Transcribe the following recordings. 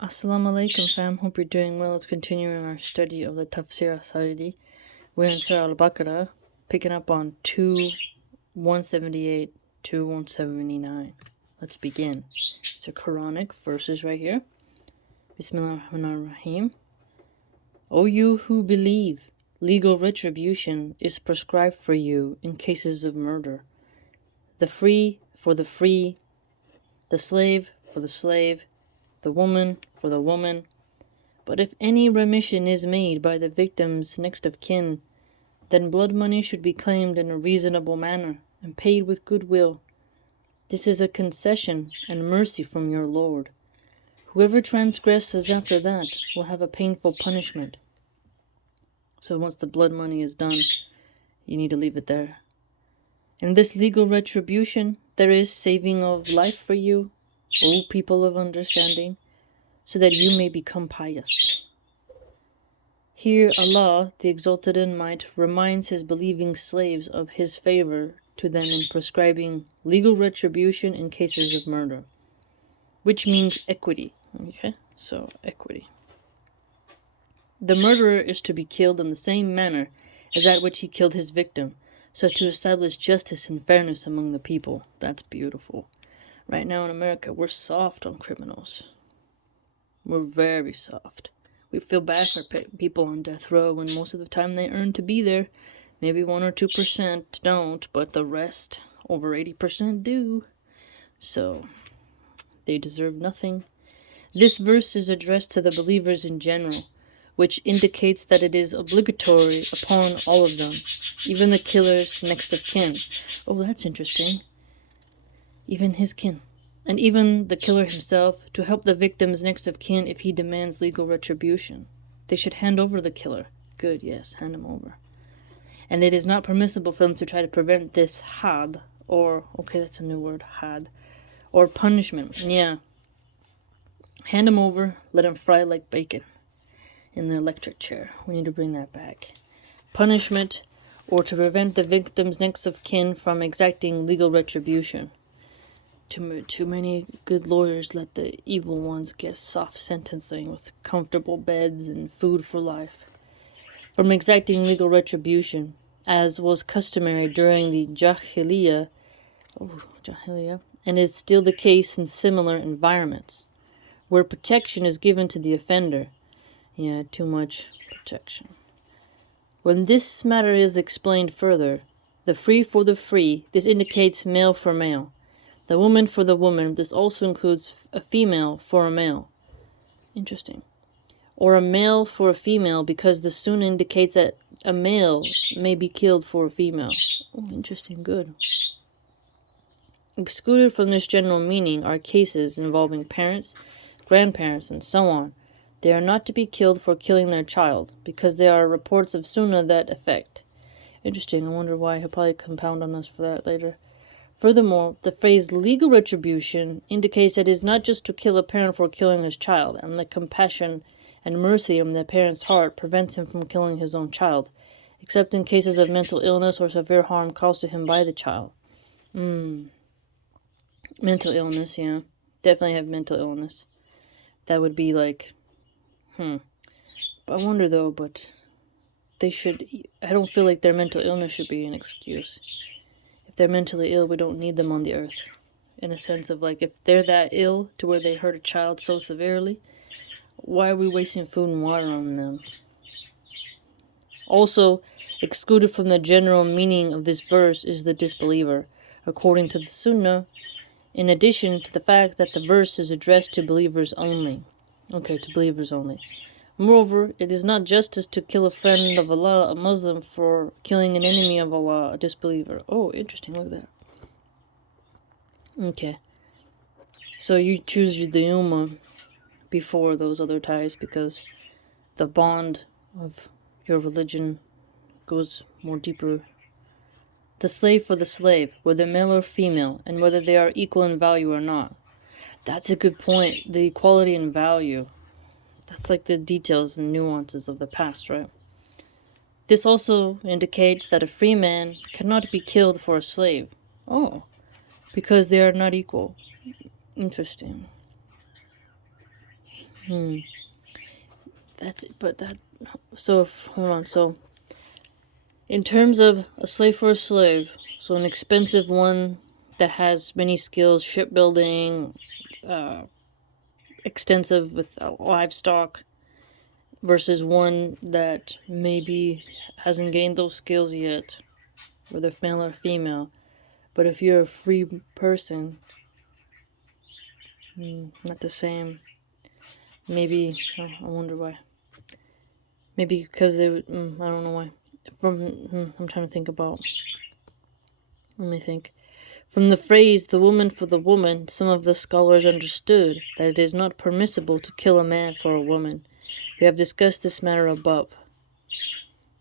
Assalamu alaikum fam, hope you're doing well. Let's continue our study of the Tafseer Saudi. We're in Surah Al-Baqarah, picking up on 178 to 179. Let's begin. It's a Quranic verses right here. Bismillahirrahmanirrahim. O you who believe, legal retribution is prescribed for you in cases of murder. The free for the free, the slave for the slave, the woman for the woman. But if any remission is made by the victim's next of kin, then blood money should be claimed in a reasonable manner and paid with goodwill. This is a concession and mercy from your Lord. Whoever transgresses after that will have a painful punishment. So once the blood money is done, you need to leave it there. In this legal retribution, there is saving of life for you, O people of understanding, so that you may become pious. Here Allah, the Exalted in Might, reminds his believing slaves of his favor to them in prescribing legal retribution in cases of murder, which means equity. Okay, so equity. The murderer is to be killed in the same manner as that which he killed his victim, so as to establish justice and fairness among the people. That's beautiful. Right now in America, we're soft on criminals. We're very soft. We feel bad for people on death row when most of the time they earn to be there. Maybe 1 or 2% don't, but the rest, over 80%, do. So, they deserve nothing. This verse is addressed to the believers in general, which indicates that it is obligatory upon all of them, even the killer's next of kin. Oh, that's interesting. Even his kin. And even the killer himself, to help the victim's next of kin if he demands legal retribution. They should hand over the killer. Good, yes, hand him over. And it is not permissible for them to try to prevent this had, or, okay, that's a new word, had, or punishment. Yeah. Hand him over, let him fry like bacon in the electric chair. We need to bring that back. Punishment, or to prevent the victim's next of kin from exacting legal retribution. Too many good lawyers let the evil ones get soft sentencing with comfortable beds and food for life. From exacting legal retribution, as was customary during the Jahiliyyah, and is still the case in similar environments, where protection is given to the offender. Yeah, too much protection. When this matter is explained further, the free for the free, this indicates male for male. The woman for the woman, this also includes a female for a male. Interesting. Or a male for a female, because the sunnah indicates that a male may be killed for a female. Oh, interesting, good. Excluded from this general meaning are cases involving parents, grandparents, and so on. They are not to be killed for killing their child, because there are reports of sunnah that effect. Interesting, I wonder why. He'll probably compound on us for that later. Furthermore, the phrase legal retribution indicates that it is not just to kill a parent for killing his child, and the compassion and mercy in the parent's heart prevents him from killing his own child, except in cases of mental illness or severe harm caused to him by the child. Mental illness, yeah. Definitely have mental illness. That would be like, But I wonder though, but they should, I don't feel like their mental illness should be an excuse. If they're mentally ill, we don't need them on the earth. In a sense of like, if they're that ill to where they hurt a child so severely, why are we wasting food and water on them? Also, excluded from the general meaning of this verse is the disbeliever, according to the Sunnah, in addition to the fact that the verse is addressed to believers only. Okay, to believers only. Moreover, it is not justice to kill a friend of Allah, a Muslim, for killing an enemy of Allah, a disbeliever. Oh, interesting, look at that. Okay. So you choose the Ummah before those other ties because the bond of your religion goes more deeper. The slave for the slave, whether male or female, and whether they are equal in value or not. That's a good point. The equality in value. That's like the details and nuances of the past, right? This also indicates that a free man cannot be killed for a slave. Oh, because they are not equal. Interesting. That's it, but that. So, hold on. So, in terms of a slave for a slave, so an expensive one that has many skills, shipbuilding, extensive with livestock, versus one that maybe hasn't gained those skills yet, whether male or female. But if you're a free person, not the same. Maybe, I wonder why. Maybe because they would, I don't know why. I'm trying to think about, let me think. From the phrase, the woman for the woman, some of the scholars understood that it is not permissible to kill a man for a woman. We have discussed this matter above.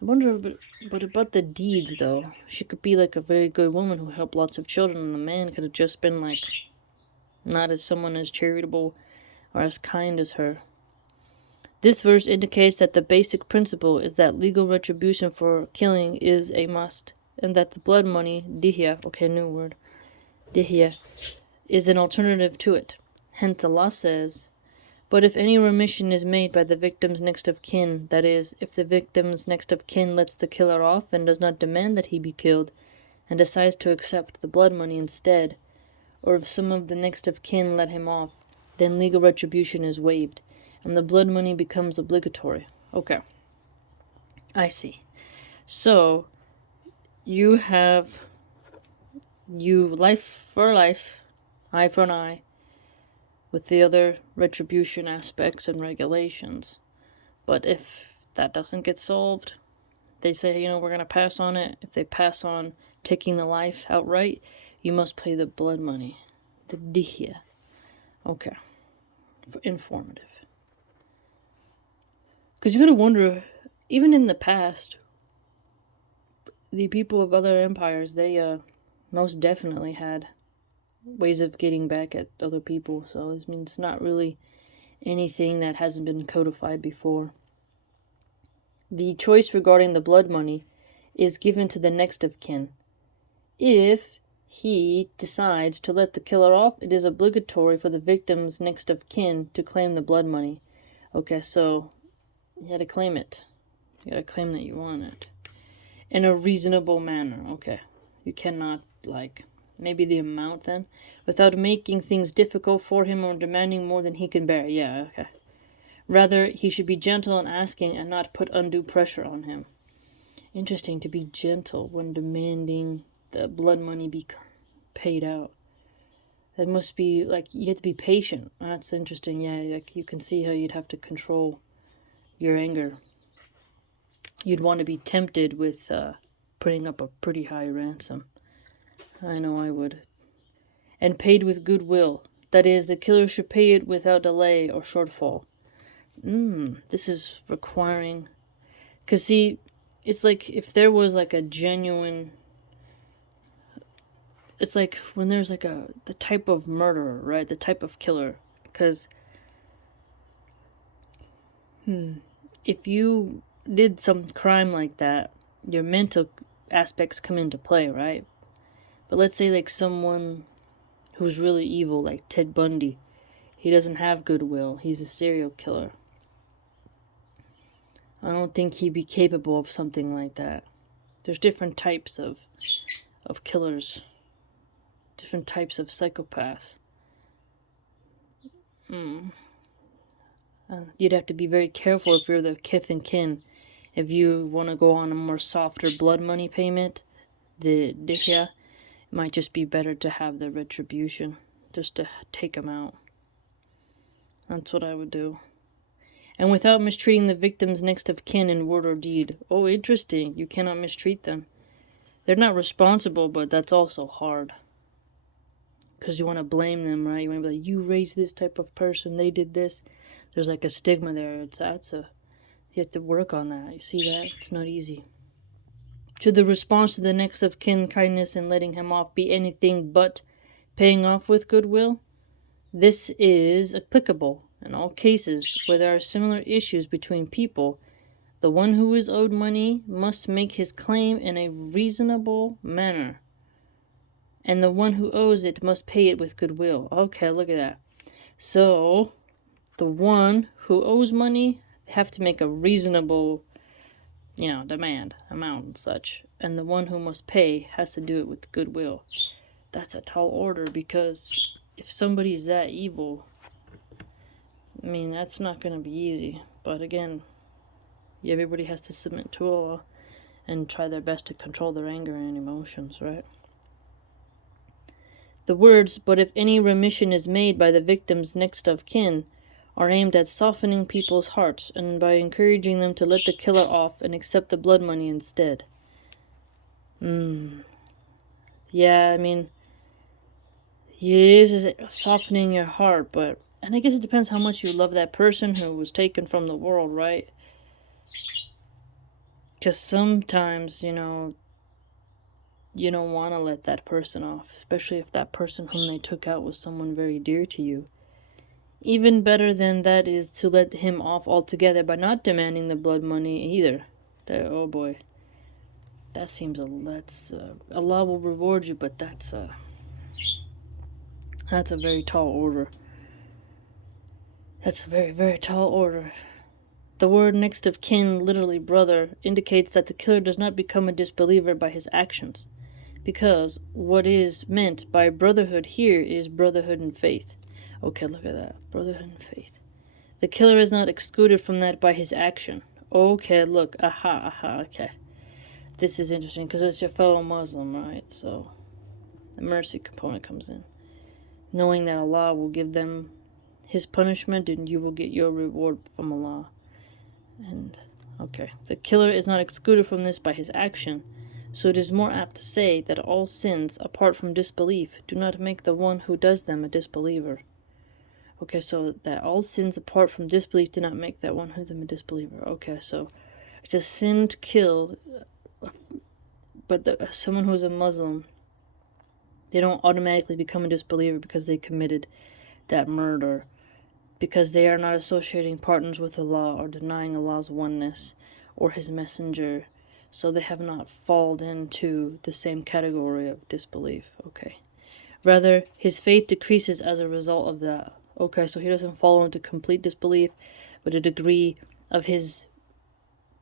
I wonder, but about the deeds, though. She could be like a very good woman who helped lots of children, and the man could have just been like, not as someone as charitable or as kind as her. This verse indicates that the basic principle is that legal retribution for killing is a must, and that the blood money, dihya, okay, new word, dihya, is an alternative to it. Hence Allah says, but if any remission is made by the victim's next of kin, that is, if the victim's next of kin lets the killer off and does not demand that he be killed, and decides to accept the blood money instead, or if some of the next of kin let him off, then legal retribution is waived, and the blood money becomes obligatory. Okay. I see. So, you have life for life, eye for an eye, with the other retribution aspects and regulations. But if that doesn't get solved, they say, we're going to pass on it. If they pass on taking the life outright, you must pay the blood money. The dihya. Okay. Informative. Because you're going to wonder, even in the past, the people of other empires, they most definitely had ways of getting back at other people. So this means it's not really anything that hasn't been codified before. The choice regarding the blood money is given to the next of kin. If he decides to let the killer off, it is obligatory for the victim's next of kin to claim the blood money. Okay, so you gotta claim it. You gotta claim that you want it. In a reasonable manner. Okay. You cannot, maybe the amount then, without making things difficult for him or demanding more than he can bear. Yeah, okay. Rather, he should be gentle in asking and not put undue pressure on him. Interesting to be gentle when demanding the blood money be paid out. That must be, you have to be patient. That's interesting, yeah. You can see how you'd have to control your anger. You'd want to be tempted with putting up a pretty high ransom. I know I would. And paid with goodwill. That is, the killer should pay it without delay or shortfall. This is requiring... Because, see, it's like if there was, a genuine... It's like when there's, the type of murderer, right? The type of killer. Because... If you did some crime like that, your mental aspects come into play, right? But let's say, someone who's really evil, like Ted Bundy. He doesn't have goodwill. He's a serial killer. I don't think he'd be capable of something like that. There's different types of killers. Different types of psychopaths. You'd have to be very careful if you're the kith and kin. If you want to go on a more softer blood money payment, the dihya, it might just be better to have the retribution, just to take them out. That's what I would do. And without mistreating the victim's next of kin in word or deed. Oh, interesting. You cannot mistreat them. They're not responsible, but that's also hard. Because you want to blame them, right? You want to be like, you raised this type of person, they did this. There's a stigma there. You have to work on that. You see that? It's not easy. Should the response to the next of kin kindness and letting him off be anything but paying off with goodwill? This is applicable in all cases where there are similar issues between people. The one who is owed money must make his claim in a reasonable manner, and the one who owes it must pay it with goodwill. Okay, look at that. So, the one who owes money have to make a reasonable, demand, amount and such. And the one who must pay has to do it with goodwill. That's a tall order, because if somebody's that evil, I mean, that's not going to be easy. But again, everybody has to submit to Allah and try their best to control their anger and emotions, right? The words, "but if any remission is made by the victim's next of kin," are aimed at softening people's hearts and by encouraging them to let the killer off and accept the blood money instead. Yeah, I mean, it is softening your heart, and I guess it depends how much you love that person who was taken from the world, right? Because sometimes, you don't want to let that person off, especially if that person whom they took out was someone very dear to you. Even better than that is to let him off altogether by not demanding the blood money either. Oh boy. That seems Allah will reward you, but that's a very tall order. That's a very, very tall order. The word next of kin, literally brother, indicates that the killer does not become a disbeliever by his actions, because what is meant by brotherhood here is brotherhood in faith. Okay, look at that. Brotherhood in faith. The killer is not excluded from that by his action. Okay, look. Okay. This is interesting because it's your fellow Muslim, right? So the mercy component comes in. Knowing that Allah will give them His punishment and you will get your reward from Allah. And, okay. The killer is not excluded from this by his action, so it is more apt to say that all sins, apart from disbelief, do not make the one who does them a disbeliever. Okay, so that all sins apart from disbelief do not make that one who does them a disbeliever. Okay, so it's a sin to kill, but someone who is a Muslim, they don't automatically become a disbeliever because they committed that murder, because they are not associating partners with Allah or denying Allah's oneness or His messenger, so they have not fallen into the same category of disbelief. Okay. Rather, his faith decreases as a result of that. Okay, so he doesn't fall into complete disbelief, but a degree of his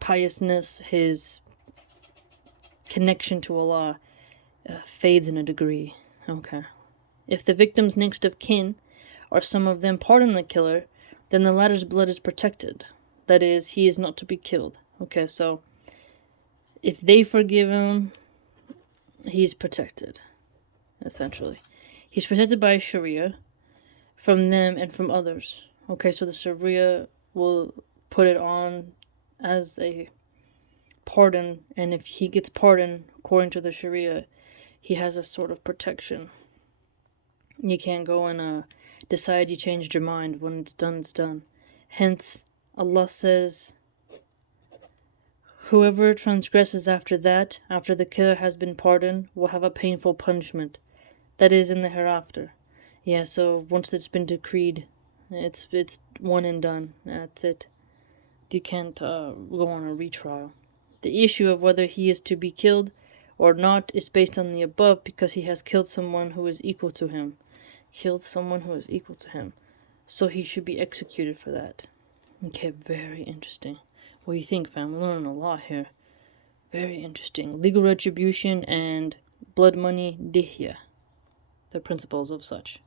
piousness, his connection to Allah fades in a degree. Okay. If the victim's next of kin, or some of them, pardon the killer, then the latter's blood is protected. That is, he is not to be killed. Okay, so if they forgive him, he's protected, essentially. He's protected by Sharia from them and from others. Okay, so the Sharia will put it on as a pardon, and if he gets pardoned according to the Sharia, he has a sort of protection. You can't go and decide you changed your mind. When it's done, it's done. Hence, Allah says, whoever transgresses after that, after the killer has been pardoned, will have a painful punishment. That is in the hereafter. Yeah, so once it's been decreed, it's one and done. That's it. You can't go on a retrial. The issue of whether he is to be killed or not is based on the above, because he has killed someone who is equal to him. So he should be executed for that. Okay, very interesting. What do you think, fam? We're learning a lot here. Very interesting. Legal retribution and blood money, dihya. The principles of such.